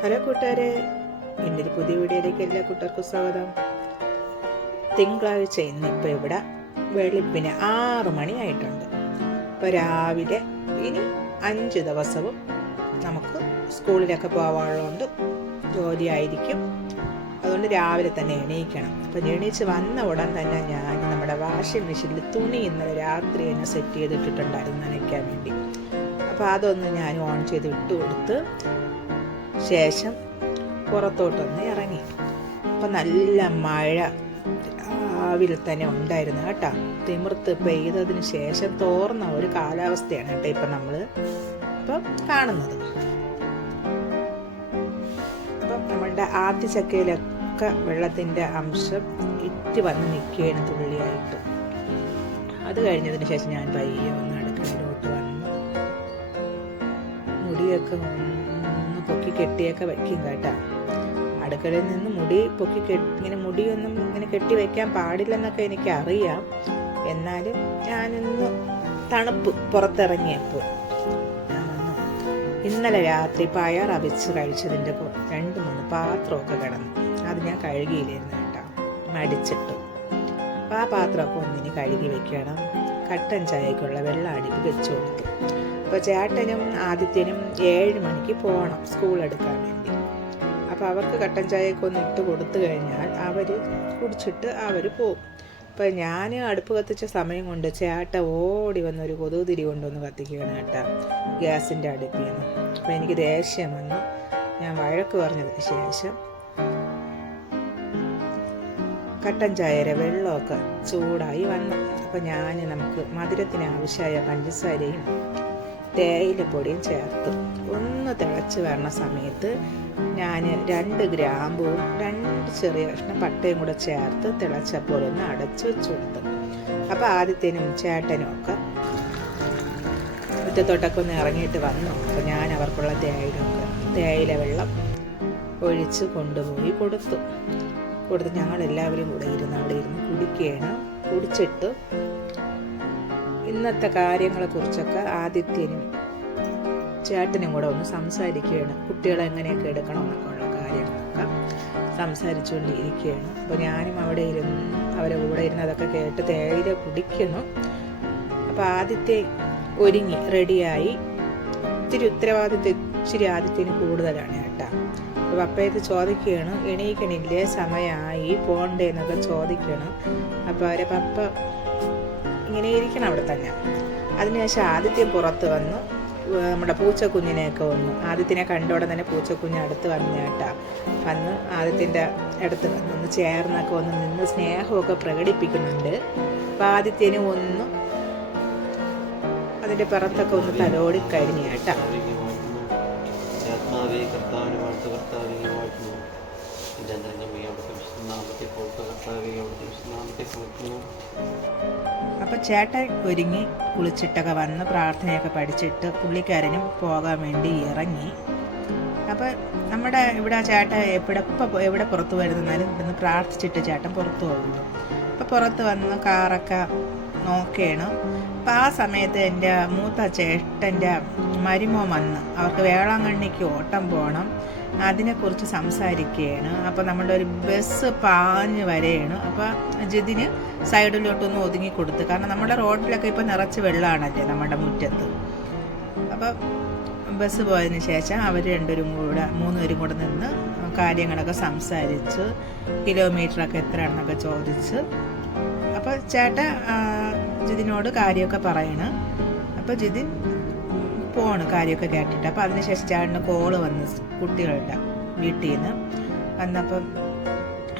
Hello കൂട്ടുകാരെ, എൻ്റെ ഒരു പുതിയ വീഡിയോയിലേക്ക് എല്ലാ കൂട്ടുകാർക്കും സ്വാഗതം. തിങ്കളാഴ്ച ഇന്നിപ്പോൾ ഇവിടെ വെളുപ്പിന് 6 മണിയായിട്ടുണ്ട്. ഇപ്പോൾ രാവിലെ ഇനി 5 ദിവസവും നമുക്ക് സ്കൂളിലൊക്കെ പോകാനുള്ളതുകൊണ്ട് ജോലിയായിരിക്കും. അതുകൊണ്ട് രാവിലെ തന്നെ എണീക്കണം. അപ്പം എണീച്ച് വന്ന ഉടൻ തന്നെ ഞാൻ നമ്മുടെ വാഷിംഗ് മെഷീനിൽ തുണി ഇന്നലെ രാത്രി തന്നെ സെറ്റ് ചെയ്തിട്ടിട്ടുണ്ടായിരുന്നു നനയ്ക്കാൻ വേണ്ടി. അപ്പോൾ അതൊന്ന് ഞാൻ ഓൺ ചെയ്ത് ഇട്ട് കൊടുത്ത് ശേഷം പുറത്തോട്ടൊന്ന് ഇറങ്ങി. അപ്പം നല്ല മഴ രാവിലെ തന്നെ ഉണ്ടായിരുന്നു കേട്ടോ. തിമിർത്ത് പെയ്തതിന് ശേഷം തോർന്ന ഒരു കാലാവസ്ഥയാണ് കേട്ടോ ഇപ്പം നമ്മൾ കാണുന്നത്. അപ്പം നമ്മളുടെ ആദ്യ ചക്കയിലൊക്കെ വെള്ളത്തിൻ്റെ അംശം ഇറ്റ് വന്ന് നിൽക്കുകയാണ് തുള്ളിയായിട്ട്. അത് കഴിഞ്ഞതിന് ശേഷം ഞാൻ പയ്യെ ഒന്ന് അടുക്കളയിലോട്ട് വന്നു. മുടിയൊക്കെ പൊക്കി കെട്ടിയൊക്കെ വയ്ക്കും കേട്ടോ. അടുക്കളയിൽ നിന്ന് മുടി പൊക്കി ഇങ്ങനെ മുടിയൊന്നും ഇങ്ങനെ കെട്ടി വയ്ക്കാൻ പാടില്ലെന്നൊക്കെ എനിക്കറിയാം. എന്നാലും ഞാനിന്ന് തണുപ്പ് പുറത്തിറങ്ങിയപ്പോൾ ഇന്നലെ രാത്രി പയർ അവിച്ച് കഴിച്ചതിൻ്റെ 2-3 പാത്രമൊക്കെ കിടന്നു. അത് ഞാൻ കഴുകിയില്ലായിരുന്നു കേട്ടോ, മടിച്ചിട്ടു. അപ്പോൾ ആ പാത്രമൊക്കെ ഒന്നിന് കഴുകി വെക്കണം. കട്ടൻ ചായക്കുള്ള വെള്ളം അടുപ്പ് വെച്ചു കൊടുത്തു. അപ്പോൾ ചേട്ടനും ആദിത്യനും 7 മണിക്ക് പോകണം സ്കൂൾ എടുക്കാൻ വേണ്ടി. അപ്പോൾ അവർക്ക് കട്ടൻ ചായയൊക്കെ ഒന്ന് ഇട്ട് കൊടുത്തു കഴിഞ്ഞാൽ അവർ കുടിച്ചിട്ട് അവർ പോകും. അപ്പോൾ ഞാൻ അടുപ്പ് കത്തിച്ച സമയം കൊണ്ട് ചേട്ട ഓടി വന്നൊരു കൊതുകുതിരി കൊണ്ടൊന്ന് കത്തിക്കുകയാണ് കേട്ടോ ഗ്യാസിൻ്റെ അടുപ്പിൽ നിന്ന്. അപ്പോൾ എനിക്ക് ദേഷ്യം വന്നു. ഞാൻ വഴക്ക് പറഞ്ഞതിന് ശേഷം കട്ടൻ ചായയുടെ വെള്ളമൊക്കെ ചൂടായി വന്നു. അപ്പോൾ നമുക്ക് മധുരത്തിന് ആവശ്യമായ പഞ്ചസാരയും തേയിലപ്പൊടിയും ചേർത്ത് ഒന്ന് തിളച്ച് വരണ സമയത്ത് ഞാൻ 2 ഗ്രാമ്പും 2 ചെറിയ കഷ്ണം പട്ടയും കൂടെ ചേർത്ത് തിളച്ചപ്പോൾ ഒന്ന് അടച്ചു വെച്ച് കൊടുത്തു. അപ്പോൾ ആദ്യത്തേനും ചേട്ടനും ഒക്കെ മുറ്റത്തോട്ടൊക്കെ ഒന്ന് ഇറങ്ങിയിട്ട് വന്നു. അപ്പോൾ ഞാൻ അവർക്കുള്ള തേയില വെള്ളം ഒഴിച്ച് കൊണ്ടുപോയി കൊടുത്തു. ഞങ്ങളെല്ലാവരും കൂടെ അവിടെ ഇരുന്ന് കുടിക്കുകയാണ്. കുടിച്ചിട്ട് ഇന്നത്തെ കാര്യങ്ങളെക്കുറിച്ചൊക്കെ ആദിത്യനും ചേട്ടനും കൂടെ ഒന്ന് സംസാരിക്കുകയാണ്. കുട്ടികളെ എങ്ങനെയൊക്കെ എടുക്കണമെന്നൊക്കെ ഉള്ള കാര്യങ്ങളൊക്കെ സംസാരിച്ചുകൊണ്ടിരിക്കുകയാണ്. അപ്പോൾ ഞാനും അവിടെ ഇരുന്ന് അവരെ കൂടെ ഇരുന്ന് അതൊക്കെ കേട്ട് തേയില കുടിക്കുന്നു. അപ്പോൾ ആദിത്യ ഒരുങ്ങി റെഡിയായി. ഇച്ചിരി ആദിത്യന് കൂടുതലാണ് കേട്ടോ. അപ്പോൾ പപ്പയത്ത് ചോദിക്കുകയാണ്, എണീക്കണില്ലേ, സമയമായി പോണ്ടേ എന്നൊക്കെ ചോദിക്കണം. അപ്പോൾ അവരെ പപ്പ ഇങ്ങനെ ഇരിക്കണം അവിടെ തന്നെ. അതിനുശേഷം ആദിത്യം പുറത്ത് വന്നു നമ്മുടെ പൂച്ചക്കുഞ്ഞിനെയൊക്കെ വന്നു. ആദിത്യനെ കണ്ടോടെ തന്നെ പൂച്ചക്കുഞ്ഞ് അടുത്ത് വന്നു കേട്ടാ. വന്ന് ആദിത്യൻ്റെ അടുത്ത് വന്ന് ചേർന്നൊക്കെ ഒന്ന് നിന്ന് സ്നേഹമൊക്കെ പ്രകടിപ്പിക്കുന്നുണ്ട്. അപ്പം ആദിത്യന് ഒന്ന് അതിൻ്റെ പുറത്തൊക്കെ ഒന്ന് തലോടി കഴിഞ്ഞു കേട്ടാ. അപ്പം ചേട്ടൻ ഒരുങ്ങി കുളിച്ചിട്ടൊക്കെ വന്ന് പ്രാർത്ഥനയൊക്കെ പഠിച്ചിട്ട് പുള്ളിക്കാരനും പോകാൻ വേണ്ടി ഇറങ്ങി. അപ്പം നമ്മുടെ ഇവിടെ ചേട്ടൻ എവിടെ പുറത്ത് വരുന്നാലും ഇവിടുന്ന് പ്രാർത്ഥിച്ചിട്ട് ചേട്ടൻ പുറത്ത് പോകുന്നു. അപ്പം പുറത്ത് വന്ന് കാറൊക്കെ നോക്കുകയാണ്. അപ്പം ആ സമയത്ത് എൻ്റെ മൂത്ത ചേട്ടൻ്റെ മരുമോൻ വന്ന് അവർക്ക് വേളാങ്കണ്ണിക്ക് ഓട്ടം പോകണം, അതിനെക്കുറിച്ച് സംസാരിക്കുകയാണ്. അപ്പോൾ നമ്മുടെ ഒരു ബസ് പാഞ്ഞ് വരെയാണ്. അപ്പോൾ ജിതിന് സൈഡിലോട്ടൊന്ന് ഒതുങ്ങി കൊടുത്ത്, കാരണം നമ്മുടെ റോഡിലൊക്കെ ഇപ്പോൾ നിറച്ച് വെള്ളമാണല്ലേ നമ്മുടെ മുറ്റത്ത്. അപ്പോൾ ബസ് പോയതിന് ശേഷം അവർ 3 പേരും കൂടെ നിന്ന് കാര്യങ്ങളൊക്കെ സംസാരിച്ച് കിലോമീറ്ററൊക്കെ എത്രയാണെന്നൊക്കെ ചോദിച്ച് അപ്പോൾ ചേട്ടൻ ജിതിനോട് കാര്യമൊക്കെ പറയണം. അപ്പോൾ ജിതിൻ പോണ് കാര്യമൊക്കെ കേട്ടിട്ട്. അപ്പോൾ അതിനുശേഷം ചേട്ടന് കോള് വന്ന് കുട്ടികളുടെ വീട്ടിൽ നിന്ന് വന്നപ്പം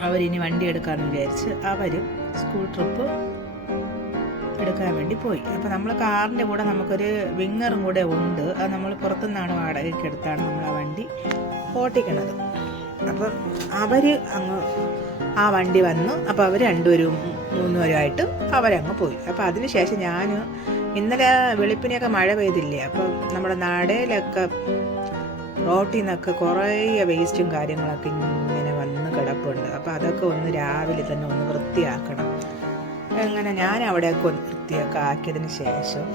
അവരിനി വണ്ടി എടുക്കാമെന്ന് വിചാരിച്ച് അവരും സ്കൂൾ ട്രിപ്പ് എടുക്കാൻ വേണ്ടി പോയി. അപ്പോൾ നമ്മൾ കാറിൻ്റെ കൂടെ നമുക്കൊരു വിങ്ങറും കൂടെ ഉണ്ട്. അത് നമ്മൾ പുറത്തുനിന്നാണ് വാടകയ്ക്ക് എടുത്താണ് നമ്മൾ ആ വണ്ടി ഓട്ടിക്കണത്. അപ്പം അവർ അങ്ങ് ആ വണ്ടി വന്നു. അപ്പോൾ അവർ 2 പേരും 3 പേരുമായിട്ട് അവരങ്ങ് പോയി. അപ്പോൾ അതിനുശേഷം ഞാൻ ഇന്നലെ വെളുപ്പിനെയൊക്കെ മഴ പെയ്തില്ലേ, അപ്പം നമ്മുടെ നടയിലൊക്കെ റോട്ടിൽ നിന്നൊക്കെ കുറേ വേസ്റ്റും കാര്യങ്ങളൊക്കെ ഇങ്ങനെ വന്ന് കിടപ്പുണ്ട്. അപ്പോൾ അതൊക്കെ ഒന്ന് രാവിലെ തന്നെ ഒന്ന് വൃത്തിയാക്കണം. അങ്ങനെ ഞാൻ അവിടെയൊക്കെ ഒന്ന് വൃത്തിയൊക്കെ ആക്കിയതിന് ശേഷം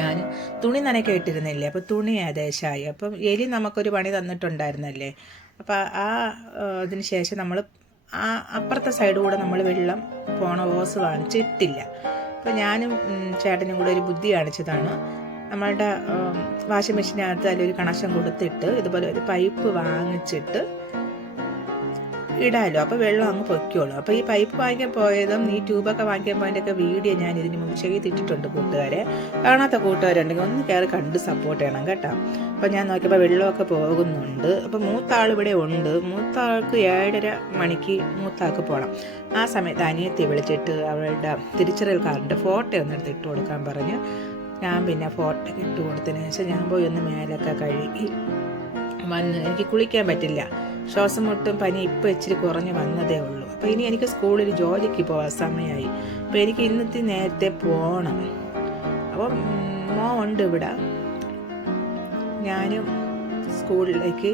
ഞാൻ തുണി നനയ്ക്കാൻ ഇട്ടിരുന്നില്ലേ, അപ്പോൾ തുണി ഏകദേശമായി. അപ്പം എലി നമുക്കൊരു പണി തന്നിട്ടുണ്ടായിരുന്നല്ലേ. അപ്പോൾ അതിന് ശേഷം നമ്മൾ ആ അപ്പുറത്തെ സൈഡ് കൂടെ നമ്മൾ വെള്ളം പോണ ഓസ് വാങ്ങിച്ചിട്ടില്ല. അപ്പോൾ ഞാനും ചേട്ടനും കൂടെ ഒരു ബുദ്ധി കാണിച്ചതാണ്. നമ്മളുടെ വാഷിംഗ് മെഷീനകത്ത് അതിലൊരു കണക്ഷൻ കൊടുത്തിട്ട് ഇതുപോലെ ഒരു പൈപ്പ് വാങ്ങിച്ചിട്ട് ഇടാമല്ലോ, അപ്പോൾ വെള്ളം അങ്ങ് പൊയ്ക്കോളൂ. അപ്പോൾ ഈ പൈപ്പ് വാങ്ങിക്കാൻ പോയതും ഈ ട്യൂബൊക്കെ വാങ്ങിക്കാൻ പോയതിൻ്റെയൊക്കെ വീഡിയോ ഞാൻ ഇതിന് മുമ്പ് ചെയ്തിട്ടിട്ടുണ്ട്. കൂട്ടുകാരെ കാണാത്ത കൂട്ടുകാരുണ്ടെങ്കിൽ ഒന്ന് കയറി കണ്ട് സപ്പോർട്ട് ചെയ്യണം കേട്ടോ. അപ്പോൾ ഞാൻ നോക്കിയപ്പോൾ വെള്ളമൊക്കെ പോകുന്നുണ്ട്. അപ്പോൾ മൂത്താൾ ഇവിടെ ഉണ്ട്. മൂത്താൾക്ക് 7:30 മണിക്ക് മൂത്താൾക്ക് പോകണം. ആ സമയത്ത് അനിയത്തി വിളിച്ചിട്ട് അവളുടെ തിരിച്ചറിയൽ കാർഡിൻ്റെ ഫോട്ടോ ഒന്ന് എടുത്ത് ഇട്ട് കൊടുക്കാൻ പറഞ്ഞു. ഞാൻ പിന്നെ ഫോട്ടോ ഇട്ട് കൊടുത്തതിന് ശേഷം ഞാൻ പോയി ഒന്ന് മേലൊക്കെ കഴുകി വന്ന്. എനിക്ക് കുളിക്കാൻ പറ്റില്ല, ശ്വാസം മുട്ടും പനി ഇപ്പം ഇച്ചിരി കുറഞ്ഞ് വന്നതേ ഉള്ളൂ. അപ്പോൾ ഇനി എനിക്ക് സ്കൂളിൽ ജോലിക്ക് പോകാൻ സമയമായി. അപ്പോൾ എനിക്ക് ഇന്നത്തെ നേരത്തെ പോകണം. അപ്പം ഉണ്ട് ഇവിടെ. ഞാനും സ്കൂളിലേക്ക്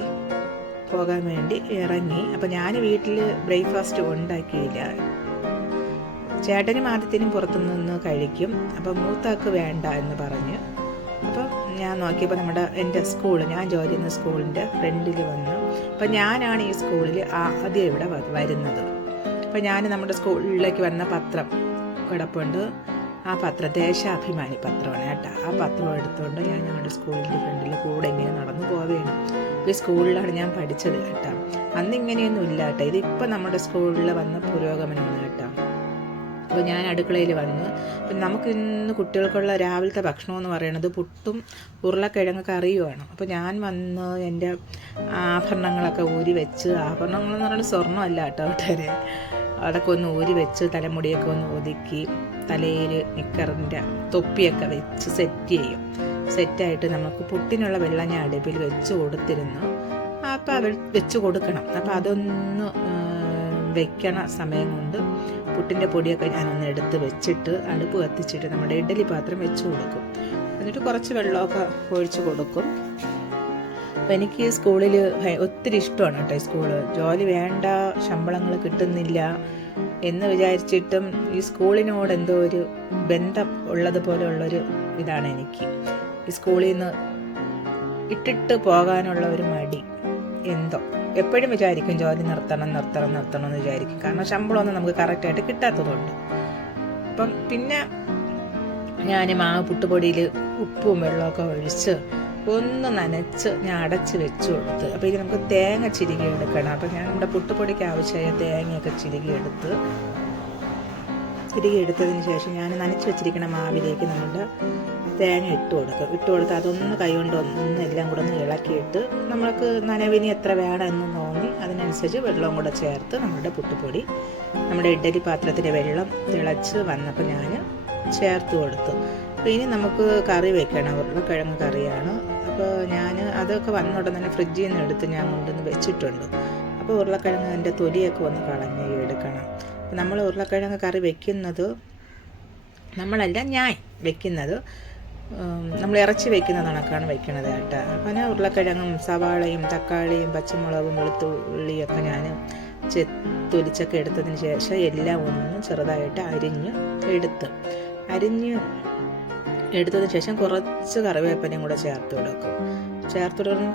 പോകാൻ വേണ്ടി ഇറങ്ങി. അപ്പോൾ ഞാൻ വീട്ടിൽ ബ്രേക്ക്ഫാസ്റ്റ് ഉണ്ടാക്കിയില്ല. ചേട്ടനും ആദ്യത്തിനും പുറത്തുനിന്ന് കഴിക്കും. അപ്പം മൂത്താക്ക് വേണ്ട എന്ന് പറഞ്ഞ്. അപ്പം ഞാൻ നോക്കിയപ്പോൾ എൻ്റെ സ്കൂൾ, ഞാൻ ജോലി ചെയ്യുന്ന സ്കൂളിൻ്റെ ഫ്രണ്ടിൽ വന്നു. അപ്പം ഞാനാണ് ഈ സ്കൂളിൽ ആദ്യം ഇവിടെ വരുന്നത്. അപ്പം ഞാൻ നമ്മുടെ സ്കൂളിലേക്ക് വന്ന പത്രം കിടപ്പുണ്ട്. ആ പത്രം ദേശാഭിമാനി പത്രമാണ് കേട്ടോ. ആ പത്രം എടുത്തുകൊണ്ട് ഞാൻ ഞങ്ങളുടെ സ്കൂളിൻ്റെ ഫ്രണ്ടിൽ കൂടെ ഇങ്ങനെ നടന്നു പോവുകയാണ്. ഈ സ്കൂളിലാണ് ഞാൻ പഠിച്ചത് കേട്ടോ. അന്ന് ഇങ്ങനെയൊന്നും ഇല്ല കേട്ടോ. ഇതിപ്പോൾ നമ്മുടെ സ്കൂളിൽ വന്ന പുരോഗമനമാണ് കേട്ടോ. അപ്പോൾ ഞാൻ അടുക്കളയിൽ വന്ന്. പിന്നെ നമുക്ക് ഇന്ന് കുട്ടികൾക്കുള്ള രാവിലത്തെ ഭക്ഷണം എന്ന് പറയുന്നത് പുട്ടും ഉരുളക്കിഴങ്ങ് കറിയുമാണ്. അപ്പോൾ ഞാൻ വന്ന് എൻ്റെ ആഭരണങ്ങളൊക്കെ ഊരി വെച്ച്, ആഭരണങ്ങളെന്ന് പറയുന്നത് സ്വർണ്ണമല്ല കേട്ടോ കൂട്ടുകാരെ, അതൊക്കെ ഒന്ന് ഊരി വെച്ച് തലമുടിയൊക്കെ ഒന്ന് ഒതുക്കി തലയിൽ നിക്കറിൻ്റെ തൊപ്പിയൊക്കെ വെച്ച് സെറ്റ് ചെയ്യും. സെറ്റായിട്ട് നമുക്ക് പുട്ടിനുള്ള വെള്ളം ഞാൻ അടുപ്പിൽ വെച്ച് കൊടുത്തിരുന്നു. അപ്പോൾ അത് വെച്ച് കൊടുക്കണം. അപ്പോൾ അതൊന്ന് വെക്കണ സമയം കൊണ്ട് പുട്ടിൻ്റെ പൊടിയൊക്കെ ഞാനൊന്ന് എടുത്ത് വെച്ചിട്ട് അടുപ്പ് കത്തിച്ചിട്ട് നമ്മുടെ ഇഡ്ഡലി പാത്രം വെച്ച് കൊടുക്കും. എന്നിട്ട് കുറച്ച് വെള്ളമൊക്കെ ഒഴിച്ച് കൊടുക്കും. അപ്പോൾ എനിക്ക് സ്കൂളിൽ ഒത്തിരി ഇഷ്ടമാണ് കേട്ടോ. ഈ സ്കൂള് ജോലി വേണ്ട, ശമ്പളങ്ങൾ കിട്ടുന്നില്ല എന്ന് വിചാരിച്ചിട്ടും ഈ സ്കൂളിനോട് എന്തോ ഒരു ബന്ധം ഉള്ളതുപോലെയുള്ളൊരു ഇതാണ് എനിക്ക്. ഈ സ്കൂളിൽ നിന്ന് ഇട്ടിട്ട് പോകാനുള്ള ഒരു മടി എന്തോ. എപ്പോഴും വിചാരിക്കും ജോലി നിർത്തണം എന്ന് വിചാരിക്കും. കാരണം ശമ്പളമൊന്നും നമുക്ക് കറക്റ്റായിട്ട് കിട്ടാത്തതുകൊണ്ട്. അപ്പം പിന്നെ ഞാൻ മാവ് പുട്ടുപൊടിയിൽ ഉപ്പും വെള്ളമൊക്കെ ഒഴിച്ച് ഒന്ന് നനച്ച് ഞാൻ അടച്ച് വെച്ച് കൊടുത്ത്. അപ്പോൾ ഇത് നമുക്ക് തേങ്ങ ചിരുകി എടുക്കണം. അപ്പോൾ ഞാൻ നമ്മുടെ പുട്ടുപൊടിക്ക് ആവശ്യമായ തേങ്ങയൊക്കെ ചിരുകി എടുത്തതിന് ശേഷം ഞാൻ നനച്ച് വെച്ചിരിക്കുന്ന മാവിലേക്ക് നമ്മുടെ തേങ്ങ ഇട്ട് കൊടുത്ത് അതൊന്ന് കൈകൊണ്ട് ഒന്ന് എല്ലാം കൂടെ ഒന്ന് ഇളക്കിയിട്ട് നമ്മൾക്ക് നനവിന് എത്ര വേണമെന്ന് തോന്നി അതിനനുസരിച്ച് വെള്ളവും കൂടെ ചേർത്ത് നമ്മുടെ പുട്ടുപൊടി നമ്മുടെ ഇഡ്ഡലി പാത്രത്തിൻ്റെ വെള്ളം തിളച്ച് വന്നപ്പോൾ ഞാൻ ചേർത്ത് കൊടുത്തു. അപ്പോൾ ഇനി നമുക്ക് കറി വെക്കണം. ഉരുളക്കിഴങ്ങ് കറിയാണ്. അപ്പോൾ ഞാൻ അതൊക്കെ വന്ന ഉടനെ തന്നെ ഫ്രിഡ്ജിൽ നിന്ന് എടുത്ത് ഞാൻ കൊണ്ടുവന്ന് വെച്ചിട്ടുണ്ട്. അപ്പോൾ ഉരുളക്കിഴങ്ങിൻ്റെ തൊലിയൊക്കെ ഒന്ന് കളഞ്ഞ് എടുക്കണം. അപ്പോൾ നമ്മൾ ഉരുളക്കിഴങ്ങ് കറി വെക്കുന്നത് ഞാൻ വെക്കുന്നത് നമ്മൾ ഇറച്ചി വെക്കുന്ന കണക്കാണ് വെക്കണത് കേട്ടോ. അപ്പോൾ ഞാൻ ഉരുളക്കിഴങ്ങും സവാളയും തക്കാളിയും പച്ചമുളകും വെളുത്തുള്ളിയൊക്കെ ഞാൻ തൊലിച്ചൊക്കെ എടുത്തതിന് ശേഷം എല്ലാം ഒന്ന് ചെറുതായിട്ട് അരിഞ്ഞ് എടുത്തതിന് ശേഷം കുറച്ച് കറിവേപ്പിലയും കൂടെ ചേർത്ത് കൊടുക്കും.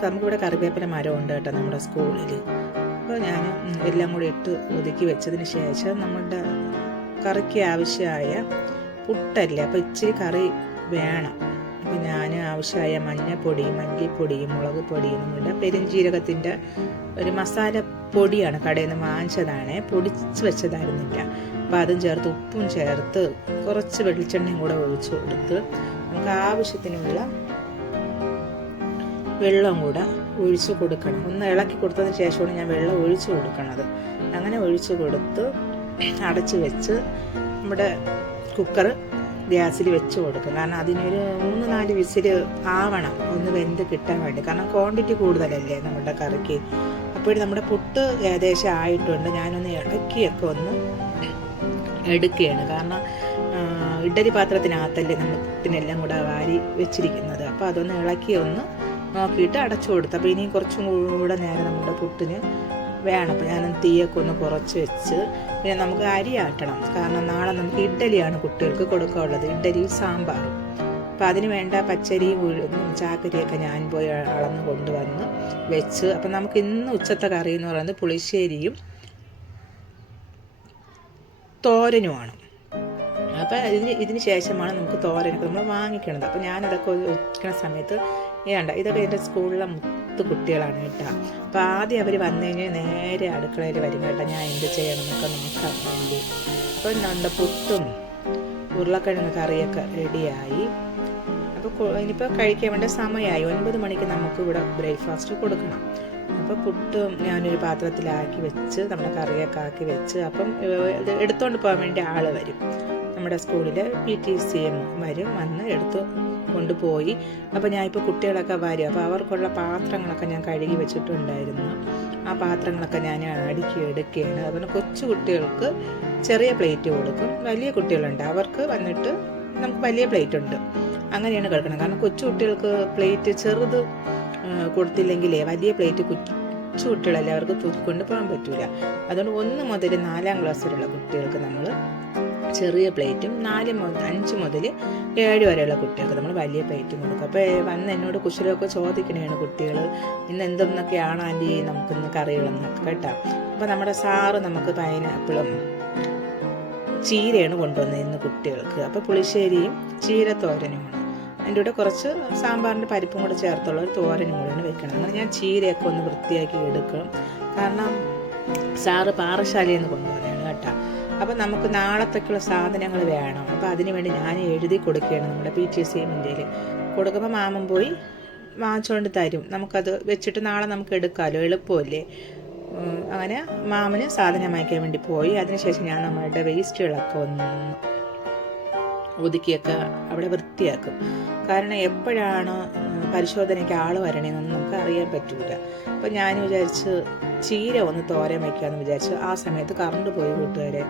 നമുക്കിവിടെ കറിവേപ്പില മരമുണ്ട് കേട്ടോ നമ്മുടെ സ്കൂളിൽ. അപ്പോൾ ഞാൻ എല്ലാം കൂടി ഇട്ട് ഒതുക്കി വെച്ചതിന് ശേഷം നമ്മുടെ കറിക്ക് ആവശ്യമായ പുട്ടല്ലേ, അപ്പോൾ ഇച്ചിരി കറി വേണം. അപ്പോൾ ഞാൻ ആവശ്യമായ മഞ്ഞപ്പൊടി, മല്ലിപ്പൊടി, മുളക് പൊടിയൊന്നുമില്ല, പെരുംജീരകത്തിൻ്റെ ഒരു മസാല പൊടിയാണ് കടയിൽ നിന്ന് വാങ്ങിച്ചതാണ്, പൊടിച്ച് വെച്ചതായിരുന്നില്ല. അപ്പോൾ അതും ചേർത്ത് ഉപ്പും ചേർത്ത് കുറച്ച് വെളിച്ചെണ്ണയും കൂടെ ഒഴിച്ച് കൊടുത്ത് നമുക്ക് ആവശ്യത്തിനുള്ള വെള്ളം കൂടെ ഒഴിച്ച് കൊടുക്കണം. ഒന്ന് ഇളക്കി കൊടുത്തതിന് ശേഷമാണ് ഞാൻ വെള്ളം ഒഴിച്ച് കൊടുക്കണത്. അങ്ങനെ ഒഴിച്ച് കൊടുത്ത് അടച്ച് വെച്ച് നമ്മുടെ കുക്കർ ഗ്യാസിൽ വെച്ച് കൊടുക്കും. കാരണം അതിനൊരു 3-4 വിസിൽ ആവണം ഒന്ന് വെന്ത് കിട്ടാൻ വേണ്ടി. കാരണം ക്വാണ്ടിറ്റി കൂടുതലല്ലേ നമ്മുടെ കറിക്ക്. അപ്പോൾ നമ്മുടെ പുട്ട് ഏകദേശം ആയിട്ടുണ്ട്. ഞാനൊന്ന് ഇളക്കിയൊക്കെ ഒന്ന് എടുക്കുകയാണ്. കാരണം ഇഡ്ഡലി പാത്രത്തിനകത്തല്ലേ നമ്മൾ പുട്ടിനെല്ലാം കൂടെ വാരി വെച്ചിരിക്കുന്നത്. അപ്പോൾ അതൊന്ന് ഇളക്കി ഒന്ന് നോക്കിയിട്ട് അടച്ചു കൊടുത്തു. അപ്പോൾ ഇനിയും കുറച്ചും കൂടെ നേരം നമ്മുടെ പുട്ടിന് വേണം. അപ്പോൾ ഞാൻ തീയൊക്കെ ഒന്ന് കുറച്ച് വെച്ച് പിന്നെ നമുക്ക് അരി ആട്ടണം. കാരണം നാളെ നമുക്ക് ഇഡ്ഡലിയാണ് കുട്ടികൾക്ക് കൊടുക്കാനുള്ളത്, ഇഡ്ഡലിയും സാമ്പാറും. അപ്പോൾ അതിന് വേണ്ട പച്ചരിയും ഉഴുന്നും ചാക്കരിയൊക്കെ ഞാൻ പോയി അളന്ന് കൊണ്ടുവന്ന് വെച്ച്. അപ്പം നമുക്ക് ഇന്ന് ഉച്ചത്തെ കറി എന്ന് പറയുന്നത് പുളിശ്ശേരിയും തോരനുമാണ്. അപ്പോൾ ഇതിന് ശേഷമാണ് നമുക്ക് തോരനൊക്കെ നമ്മൾ വാങ്ങിക്കണത്. അപ്പോൾ ഞാനതൊക്കെ വെക്കുന്ന സമയത്ത് ഇതൊക്കെ എൻ്റെ സ്കൂളിലെ കുട്ടികളാണ് കേട്ടോ. അപ്പോൾ ആദ്യം അവർ വന്നു കഴിഞ്ഞാൽ നേരെ അടുക്കളയിൽ വരും കേട്ടോ, ഞാൻ എന്ത് ചെയ്യണം എന്നൊക്കെ നോക്കാൻ വേണ്ടി. അപ്പോൾ നമ്മുടെ പുട്ടും ഉരുളക്കിഴങ്ങ് കറിയൊക്കെ റെഡിയായി. അപ്പോൾ ഇനിയിപ്പോൾ കഴിക്കാൻ വേണ്ട സമയമായി. 9 മണിക്ക് നമുക്ക് ഇവിടെ ബ്രേക്ക്ഫാസ്റ്റ് കൊടുക്കണം. അപ്പോൾ പുട്ടും ഞാനൊരു പാത്രത്തിലാക്കി വെച്ച് നമ്മുടെ കറിയൊക്കെ ആക്കി വെച്ച്. അപ്പം ഇത് എടുത്തുകൊണ്ട് പോകാൻ വേണ്ടി ആൾ വരും, നമ്മുടെ സ്കൂളിൽ PTCM വന്ന് എടുത്ത് കൊണ്ടുപോയി. അപ്പോൾ ഞാനിപ്പോൾ കുട്ടികളൊക്കെ വരും. അപ്പോൾ അവർക്കുള്ള പാത്രങ്ങളൊക്കെ ഞാൻ കഴുകി വെച്ചിട്ടുണ്ടായിരുന്നു. ആ പാത്രങ്ങളൊക്കെ ഞാൻ അടുക്കി എടുക്കുകയാണ്. അതുപോലെ കൊച്ചു കുട്ടികൾക്ക് ചെറിയ പ്ലേറ്റ് കൊടുക്കും, വലിയ കുട്ടികളുണ്ട് അവർക്ക് വന്നിട്ട് നമുക്ക് വലിയ പ്ലേറ്റ് ഉണ്ട്, അങ്ങനെയാണ് കൊടുക്കണം. കാരണം കൊച്ചു കുട്ടികൾക്ക് പ്ലേറ്റ് ചെറുത് കൊടുത്തില്ലെങ്കിലേ വലിയ പ്ലേറ്റ് കൊച്ചു കുട്ടികളല്ലേ അവർക്ക് തൂക്കിക്കൊണ്ട് പോകാൻ പറ്റില്ല. അതുകൊണ്ട് 1 മുതൽ 4ാം ക്ലാസ് വരെയുള്ള കുട്ടികൾക്ക് നമ്മൾ ചെറിയ പ്ലേറ്റും 5 മുതൽ 7 വരെയുള്ള കുട്ടികൾക്ക് നമ്മൾ വലിയ പ്ലേറ്റും കൊടുക്കും. അപ്പോൾ വന്ന് എന്നോട് കുശലമൊക്കെ ചോദിക്കണേണ് കുട്ടികൾ, ഇന്ന് എന്തെന്നൊക്കെയാണ് ആൻറ്റി നമുക്കിന്ന് കറികളെന്നൊക്കെ കേട്ടോ. അപ്പോൾ നമ്മുടെ സാറ് നമുക്ക് പൈനാപ്പിളും ചീരയാണ് കൊണ്ടുവന്നത് ഇന്ന് കുട്ടികൾക്ക്. അപ്പോൾ പുളിശ്ശേരിയും ചീരത്തോരനുമാണ്. അതിൻ്റെ കൂടെ കുറച്ച് സാമ്പാറിൻ്റെ പരിപ്പും കൂടെ ചേർത്തുള്ള ഒരു തോരനും കൂടെയാണ് വെക്കണം. അങ്ങനെ ഞാൻ ചീരയൊക്കെ ഒന്ന് വൃത്തിയാക്കി എടുക്കണം, കാരണം സാറ് പാറശാലയിൽ നിന്ന് കൊണ്ടുവന്നതാണ് കേട്ടോ. അപ്പോൾ നമുക്ക് നാളത്തേക്കുള്ള സാധനങ്ങൾ വേണം. അപ്പോൾ അതിന് വേണ്ടി ഞാൻ എഴുതി കൊടുക്കുകയാണ്. നമ്മുടെ PTCMൻ്റെ കൊടുക്കുമ്പോൾ മാമൻ പോയി വാങ്ങിച്ചുകൊണ്ട് തരും, നമുക്കത് വെച്ചിട്ട് നാളെ നമുക്ക് എടുക്കാമല്ലോ, എളുപ്പമല്ലേ. അങ്ങനെ മാമന് സാധനം വാങ്ങിക്കാൻ വേണ്ടി പോയി. അതിനുശേഷം ഞാൻ നമ്മളുടെ വേസ്റ്റുകളൊക്കെ ഒന്ന് ഒതുക്കിയൊക്കെ അവിടെ വൃത്തിയാക്കും. കാരണം എപ്പോഴാണ് പരിശോധനയ്ക്ക് ആൾ വരണേന്നൊന്നും നമുക്ക് അറിയാൻ പറ്റില്ല. അപ്പം ഞാൻ വിചാരിച്ച് ചീര ഒന്ന് തോരൻ വയ്ക്കാമെന്ന് വിചാരിച്ചു. ആ സമയത്ത് കറണ്ട് പോയി കൂട്ടുകാരെ.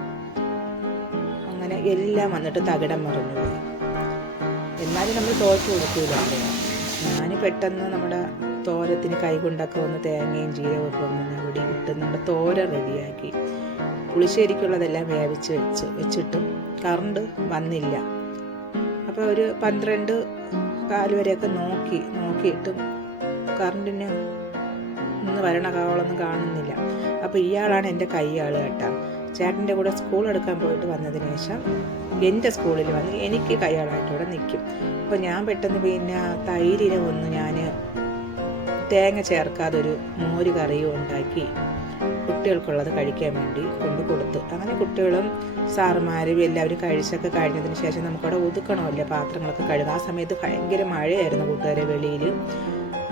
അങ്ങനെ എല്ലാം വന്നിട്ട് തകിടം മറിഞ്ഞു പോയി. എന്നാലും നമ്മൾ തോറ്റു കൊടുക്കൂലല്ലേ. ഞാൻ പെട്ടെന്ന് നമ്മുടെ തോരത്തിന് കൈകൊണ്ടൊക്കെ ഒന്ന് തേങ്ങയും ജീരകമൊക്കെ ഒന്ന് അവിടെ ഇട്ട് നമ്മുടെ തോരൻ റെഡിയാക്കി. പുളിശ്ശേരിക്കുള്ളതെല്ലാം വേവിച്ച് വെച്ചിട്ടും കറണ്ട് വന്നില്ല. അപ്പോൾ ഒരു 12:15 വരെയൊക്കെ നോക്കിയിട്ടും കറണ്ടിന് ഇന്ന് വരണ കാളൊന്നും കാണുന്നില്ല. അപ്പോൾ ഇയാളാണ് എൻ്റെ കൈയാൾ കേട്ടോ. ചേട്ടൻ്റെ കൂടെ സ്കൂൾ എടുക്കാൻ പോയിട്ട് വന്നതിന് ശേഷം എൻ്റെ സ്കൂളിൽ വന്ന് എനിക്ക് കൈയാളായിട്ട് ഇവിടെ നിൽക്കും. അപ്പോൾ ഞാൻ പെട്ടെന്ന് പിന്നെ തൈരിനെ ഒന്ന് ഞാൻ തേങ്ങ ചേർക്കാതെ ഒരു മോര് കറിയും ഉണ്ടാക്കി കുട്ടികൾക്കുള്ളത് കഴിക്കാൻ വേണ്ടി കൊടുത്തു. അങ്ങനെ കുട്ടികളും സാറുമാരും എല്ലാവരും കഴിച്ചൊക്കെ കഴിഞ്ഞതിന് ശേഷം നമുക്കവിടെ ഒതുക്കണമല്ലോ പാത്രങ്ങളൊക്കെ കഴുകുക. ആ സമയത്ത് ഭയങ്കര മഴയായിരുന്നു കൂട്ടുകാരെ വെളിയിൽ.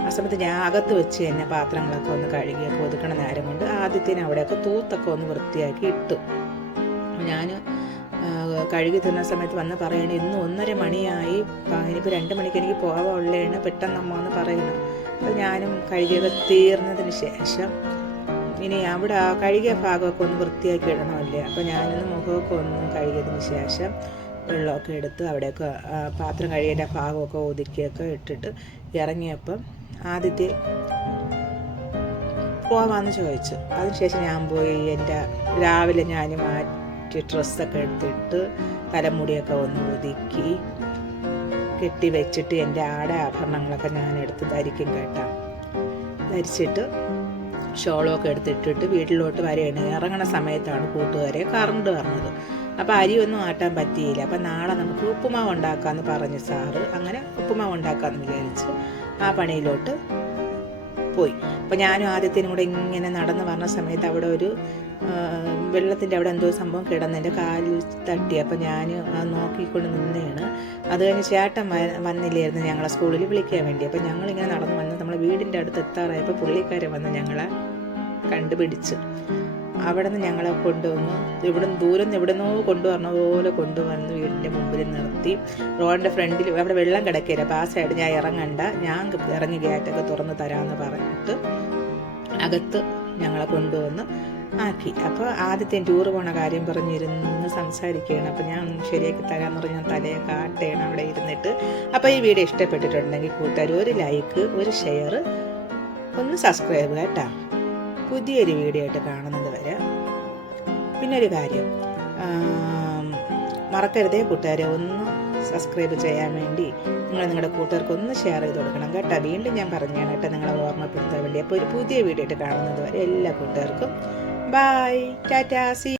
ആ സമയത്ത് ഞാൻ അകത്ത് വെച്ച് തന്നെ പാത്രങ്ങളൊക്കെ ഒന്ന് കഴുകിയൊക്കെ ഒതുക്കണ നേരം കൊണ്ട് ആദ്യത്തേന് അവിടെയൊക്കെ തൂത്തൊക്കെ ഒന്ന് വൃത്തിയാക്കി ഇട്ടു. ഞാൻ കഴുകി തിന്ന സമയത്ത് വന്ന് പറയണം, ഇന്ന് 1:30 മണിയായി, ഇനിയിപ്പോൾ 2 മണിക്ക് എനിക്ക് പോകാനുള്ളതാണ്, പെട്ടെന്ന് അമ്മ എന്ന് പറയണം. അപ്പോൾ ഞാനും കഴുകിയൊക്കെ തീർന്നതിന് ശേഷം ഇനി അവിടെ കഴുകിയ ഭാഗമൊക്കെ ഒന്ന് വൃത്തിയാക്കി ഇടണമല്ലേ. അപ്പോൾ ഞാനൊന്ന് മുഖമൊക്കെ ഒന്ന് കഴുകിയതിന് ശേഷം വെള്ളമൊക്കെ എടുത്ത് അവിടെയൊക്കെ പാത്രം കഴുകിയ ഭാഗമൊക്കെ ഒതുക്കിയൊക്കെ ഇട്ടിട്ട് ഇറങ്ങിയപ്പം ആദ്യത്തെ പോവാമെന്ന് ചോദിച്ചു. അതിനുശേഷം ഞാൻ പോയി എൻ്റെ രാവിലെ ഞാൻ മാറ്റി ഡ്രസ്സൊക്കെ എടുത്തിട്ട് തലമുടിയൊക്കെ ഒന്ന് ഒതുക്കി കെട്ടി വെച്ചിട്ട് എൻ്റെ ആഭരണങ്ങളൊക്കെ ഞാൻ എടുത്ത് ധരിക്കും കേട്ടോ. ധരിച്ചിട്ട് ഷോളൊക്കെ എടുത്തിട്ടിട്ട് വീട്ടിലോട്ട് വരെയാണ്. ഇറങ്ങണ സമയത്താണ് കൂട്ടുകാരെ കറണ്ട് വന്നത്. അപ്പോൾ അരിയൊന്നും ആട്ടാൻ പറ്റിയില്ല. അപ്പം നാളെ നമുക്ക് ഉപ്പുമാവ് ഉണ്ടാക്കാമെന്ന് പറഞ്ഞു സാറ്. അങ്ങനെ ഉപ്പുമാവ് ഉണ്ടാക്കാമെന്ന് വിചാരിച്ച് ആ പണിയിലോട്ട് പോയി. അപ്പോൾ ഞാനും ആദ്യത്തേനും കൂടെ ഇങ്ങനെ നടന്ന് വന്ന സമയത്ത് അവിടെ ഒരു വെള്ളത്തിൻ്റെ അവിടെ എന്തോ സംഭവം കിടന്ന് എൻ്റെ കാലിൽ തട്ടി. അപ്പോൾ ഞാൻ അത് നോക്കിക്കൊണ്ട് നിന്നതാണ്. അത് കഴിഞ്ഞ് ചേട്ടൻ വന്നില്ലായിരുന്നു ഞങ്ങളെ സ്കൂളിൽ വിളിക്കാൻ വേണ്ടി. അപ്പോൾ ഞങ്ങളിങ്ങനെ നടന്ന് വന്ന് നമ്മളെ വീടിൻ്റെ അടുത്ത് എത്താറായപ്പോൾ പുള്ളിക്കാരൻ വന്ന് ഞങ്ങളെ കണ്ടുപിടിച്ച് അവിടെ നിന്ന് ഞങ്ങളെ കൊണ്ടുവന്ന് ദൂരം എവിടുന്നോ കൊണ്ടുവരണ പോലെ കൊണ്ടുവന്ന് വീടിൻ്റെ മുമ്പിൽ നിർത്തി. റോഡിൻ്റെ ഫ്രണ്ടിൽ അവിടെ വെള്ളം കിടക്കില്ല. അപ്പോൾ ആ സൈഡ് ഞാൻ ഇറങ്ങണ്ട, ഞാൻ ഇറങ്ങി ഗേറ്റൊക്കെ തുറന്ന് തരാമെന്ന് പറഞ്ഞിട്ട് അകത്ത് ഞങ്ങളെ കൊണ്ടുവന്ന് ആക്കി. അപ്പോൾ ആദ്യത്തെ ടൂർ പോണ കാര്യം പറഞ്ഞിരുന്ന് സംസാരിക്കുകയാണ്. അപ്പോൾ ഞാൻ ശരിയാക്കി തരാമെന്ന് പറഞ്ഞ് ഞാൻ തലയെ കാട്ടയാണ് അവിടെ ഇരുന്നിട്ട്. അപ്പോൾ ഈ വീഡിയോ ഇഷ്ടപ്പെട്ടിട്ടുണ്ടെങ്കിൽ കൂട്ടുകാർ ഒരു ലൈക്ക്, ഒരു ഷെയർ, ഒന്ന് സബ്സ്ക്രൈബ് കേട്ടോ. പുതിയൊരു വീഡിയോ ആയിട്ട് കാണുന്നത് വരെ. പിന്നെ ഒരു കാര്യം മറക്കരുതേ കൂട്ടുകാരെ, ഒന്ന് സബ്സ്ക്രൈബ് ചെയ്യാൻ വേണ്ടി നിങ്ങൾ നിങ്ങളുടെ കൂട്ടുകാർക്ക് ഒന്ന് ഷെയർ ചെയ്ത് കൊടുക്കണം കേട്ടോ. വീണ്ടും ഞാൻ പറഞ്ഞാണ് കേട്ടോ, നിങ്ങളെ ഓർമ്മപ്പെടുത്താൻ വേണ്ടി. അപ്പോൾ ഒരു പുതിയ വീഡിയോ ആയിട്ട് കാണുന്നത് വരെ എല്ലാ കൂട്ടുകാർക്കും ബൈ, ടാറ്റാ, സി.